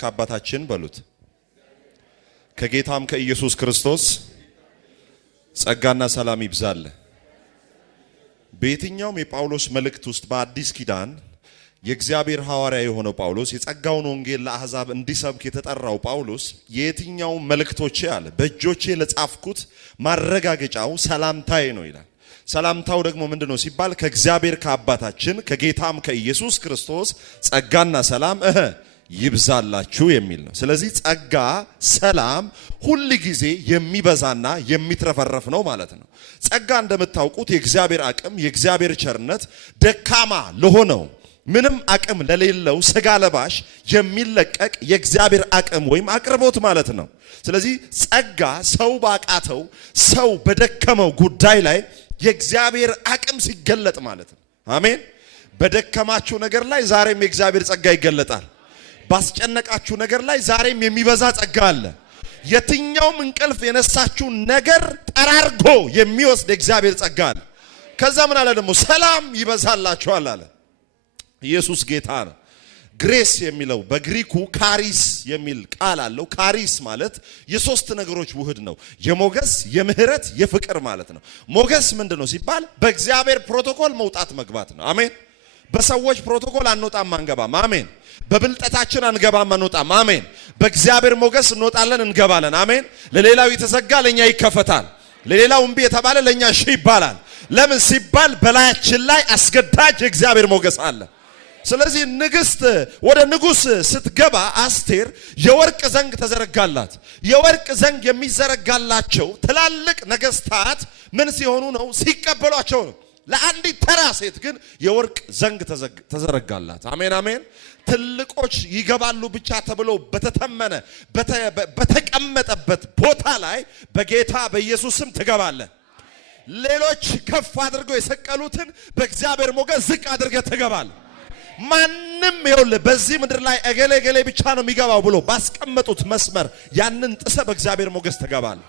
ከአባታችን በሉት ከጌታም ከኢየሱስ ክርስቶስ ጸጋና ሰላም ይብዛል። በየትኛውም የጳውሎስ መልእክት ውስጥ በአዲስ ኪዳን የእግዚአብሔር ሐዋርያ የሆነው ጳውሎስ የጸጋውን ወንጌል ለአሕዛብ እንዲሰብክ የተጠራው ጳውሎስ የየትኛው መልእክቶቼ አለ በእጆቼ ለጻፍኩት ማረጋገጫው ሰላምታዬ ነው ይላል። ሰላምታው ደግሞ ምንድነው ሲባል ከእግዚአብሔር ከአባታችን ከጌታም ከኢየሱስ ክርስቶስ ጸጋና ሰላም ይብዛላችሁ የሚል ነው። ስለዚህ ጸጋ ሰላም ሁሉ ጊዜ የሚበዛና የሚትረፈረፍ ነው ማለት ነው። ጸጋ እንደምታውቁት የእግዚአብሔር አቅም የእግዚአብሔር ቸርነት ደካማ ለሆነው ምንም አቅም ለሌለው ስጋ ለባሽ የሚለቀቅ የእግዚአብሔር አቅም ወይም አቅርቦት ማለት ነው። ስለዚህ ጸጋ ሰው ባቃተው ሰው በደከመው ጉዳይ ላይ የእግዚአብሔር አቅም ሲገለጥ ማለት ነው። አሜን። በደከማችሁ ነገር ላይ ዛሬም የእግዚአብሔር ጸጋ ይገለጣል። ባስጨነቃችሁ ነገር ላይ ዛሬም የሚበዛ ጸጋ አለ። የትኛውም እንቅልፍ የነሳችሁ ነገር ጠራርጎ የሚወስድ የእግዚአብሔር ጸጋ አለ። ከዛ ምን አለ ደግሞ ሰላም ይበዛላችኋል አለ። ኢየሱስ ጌታ ነው። ግሬስ የሚለው በግሪኩ ካሪስ የሚል ቃል አለው። ካሪስ ማለት የሶስት ነገሮች ውህድ ነው። የሞገስ፣ የምህረት፣ የፍቅር ማለት ነው። ሞገስ ምንድነው ሲባል በእግዚአብሔር ፕሮቶኮል መውጣት መግባት ነው። አሜን። በሰዎች ፕሮቶኮል አንወጣም አንገባም። አሜን። በብልጠታችን አንገባም አንወጣም። አሜን። በእግዚአብሔር ሞገስ እንወጣለን እንገባለን። አሜን። ለሌላው የተዘጋ ለኛ ይከፈታል። ለሌላው እምቢ የተባለ ለኛ እሺ ይባላል። ለምን ሲባል በላያችን ላይ አስገዳጅ የእግዚአብሔር ሞገስ አለ። ስለዚህ ንግስት ወደ ንጉስ ስትገባ አስቴር የወርቅ ዘንግ ተዘረጋላት። የወርቅ ዘንግ የሚዘረጋላቸው ትላልቅ ነገስታት ምን ሲሆኑ ነው? ሲቀበሏቸው ነው። ለአንዲት ተራ ሴት ግን የወርቅ ዘንግ ተዘረጋላት። አሜን አሜን። ትልቆች ይገባሉ ብቻ ተብሎ በተተመነ በተቀመጠበት ቦታ ላይ በጌታ በኢየሱስ ስም ትገባለህ። ሌሎች ከፍ አድርገው የሰቀሉትን በእግዚአብሔር ሞገስ ዝቅ አድርገህ ትገባለህ። ማንም ይኸውልህ በዚህ ምድር ላይ እገሌ ብቻ ነው የሚገባው ብሎ ባስቀመጡት መስመር ያንን ጥሰ በእግዚአብሔር ሞገስ ትገባለህ።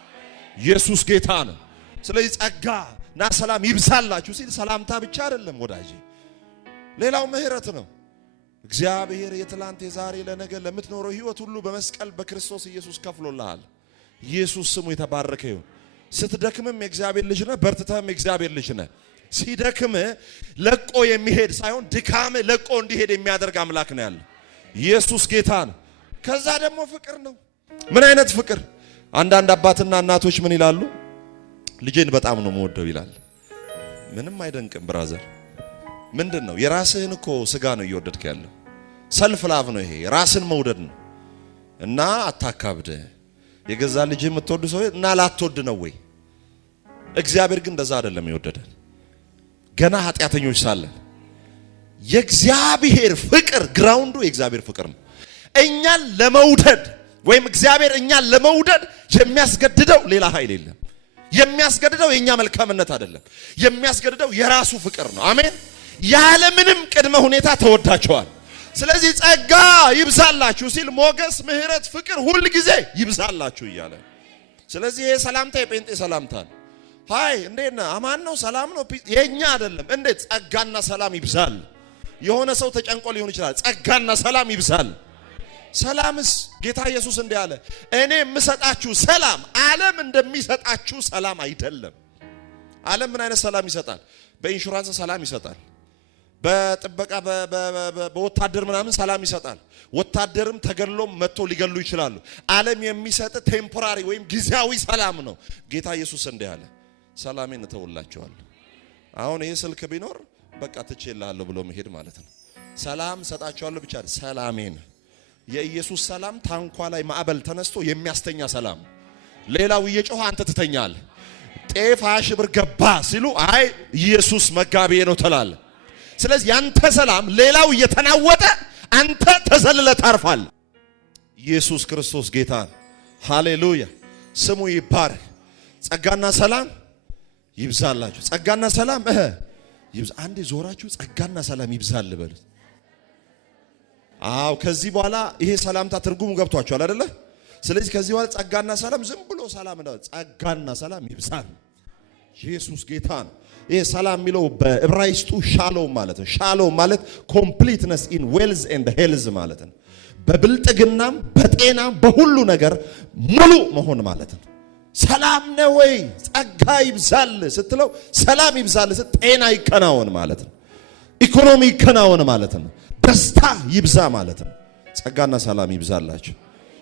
ኢየሱስ ጌታ ነው። ስለዚህ ጸጋና ሰላም ይብዛላችሁ ሲል ሰላምታ ብቻ አይደለም ወዳጄ፣ ሌላው ምህረት ነው። እግዚአብሔር የትላንት የዛሬ ለነገ ለምትኖረው ህይወት ሁሉ በመስቀል በክርስቶስ ኢየሱስ ከፍሎልሃል። ኢየሱስ ስሙ የተባረከ ይሁን። ስትደክምም የእግዚአብሔር ልጅ ነህ፣ በርትተህም የእግዚአብሔር ልጅ ነህ። ሲደክም ለቆ የሚሄድ ሳይሆን ድካም ለቆ እንዲሄድ የሚያደርግ አምላክ ነው ያለ። ኢየሱስ ጌታ ነው። ከዛ ደግሞ ፍቅር ነው። ምን አይነት ፍቅር? አንዳንድ አባትና እናቶች ምን ይላሉ? ልጄን በጣም ነው የምወደው ይላል። ምንም አይደንቅም ብራዘር። ምንድነው? የራስህን እኮ ስጋ ነው እየወደድክ ያለው። ሰልፍ ላቭ ነው ይሄ፣ ራስን መውደድ ነው። እና አታካብደ። የገዛ ልጅ የምትወድ ሰው እና ላትወድ ነው ወይ? እግዚአብሔር ግን እንደዛ አይደለም የወደደን ገና ኃጢአተኞች ሳለን። የእግዚአብሔር ፍቅር ግራውንዱ የእግዚአብሔር ፍቅር ነው። እኛን ለመውደድ ወይም እግዚአብሔር እኛን ለመውደድ የሚያስገድደው ሌላ ኃይል የለም። የሚያስገድደው የኛ መልካምነት አይደለም። የሚያስገድደው የራሱ ፍቅር ነው። አሜን። ያለ ምንም ቅድመ ሁኔታ ተወዳቸዋል። ስለዚህ ጸጋ ይብዛላችሁ ሲል ሞገስ፣ ምህረት፣ ፍቅር ሁሉ ጊዜ ይብዛላችሁ እያለ። ስለዚህ ይሄ ሰላምታ የጴንጤ ሰላምታ ነው። ሃይ እንዴት ነህ? አማን ነው? ሰላም ነው? የኛ አይደለም። እንዴት ጸጋና ሰላም ይብዛል? የሆነ ሰው ተጨንቆ ሊሆን ይችላል። ጸጋና ሰላም ይብዛል። ሰላምስ ጌታ ኢየሱስ እንዲህ አለ፣ እኔ የምሰጣችሁ ሰላም ዓለም እንደሚሰጣችሁ ሰላም አይደለም። ዓለም ምን አይነት ሰላም ይሰጣል? በኢንሹራንስ ሰላም ይሰጣል። በጥበቃ በወታደር ምናምን ሰላም ይሰጣል። ወታደርም ተገድሎም መጥቶ ሊገሉ ይችላሉ። ዓለም የሚሰጥ ቴምፖራሪ ወይም ጊዜያዊ ሰላም ነው። ጌታ ኢየሱስ እንዲህ አለ፣ ሰላሜን እተውላችኋለሁ። አሁን ይሄ ስልክ ቢኖር በቃ ትቼልሃለሁ ብሎ መሄድ ማለት ነው። ሰላም ሰጣችኋለሁ ብቻ ሰላሜን። የኢየሱስ ሰላም ታንኳ ላይ ማዕበል ተነስቶ የሚያስተኛ ሰላም። ሌላው እየጮኸ አንተ ትተኛለህ። ጤፍ 20 ሺህ ብር ገባ ሲሉ አይ ኢየሱስ መጋቢዬ ነው ትላለህ። ስለዚህ ያንተ ሰላም ሌላው እየተናወጠ አንተ ተዘልለ ታርፋል። ኢየሱስ ክርስቶስ ጌታ ነው። ሃሌሉያ ስሙ ይባረክ። ጸጋና ሰላም ይብዛላችሁ። ጸጋና ሰላም ይብዛ። አንዴ ዞራችሁ ጸጋና ሰላም ይብዛል በሉት። አው ከዚህ በኋላ ይሄ ሰላምታ ትርጉሙ ገብቷችኋል አይደለ? ስለዚህ ከዚህ በኋላ ጸጋና ሰላም ዝም ብሎ ሰላም ነው። ጸጋና ሰላም ይብዛል። ኢየሱስ ጌታ ነው። ይሄ ሰላም የሚለው በዕብራይስጡ ሻሎም ማለት ነው። ሻሎም ማለት ኮምፕሊትነስ ኢን ዌልዝ ኤንድ ሄልዝ ማለት ነው። በብልጥግናም በጤናም በሁሉ ነገር ሙሉ መሆን ማለት ነው። ሰላም ነው ወይ ጸጋ ይብዛል ስትለው ሰላም ይብዛል ስትል ጤና ይከናወን ማለት ነው። ኢኮኖሚ ይከናወን ማለት ነው። ደስታ ይብዛ ማለት ነው። ጸጋና ሰላም ይብዛላችሁ።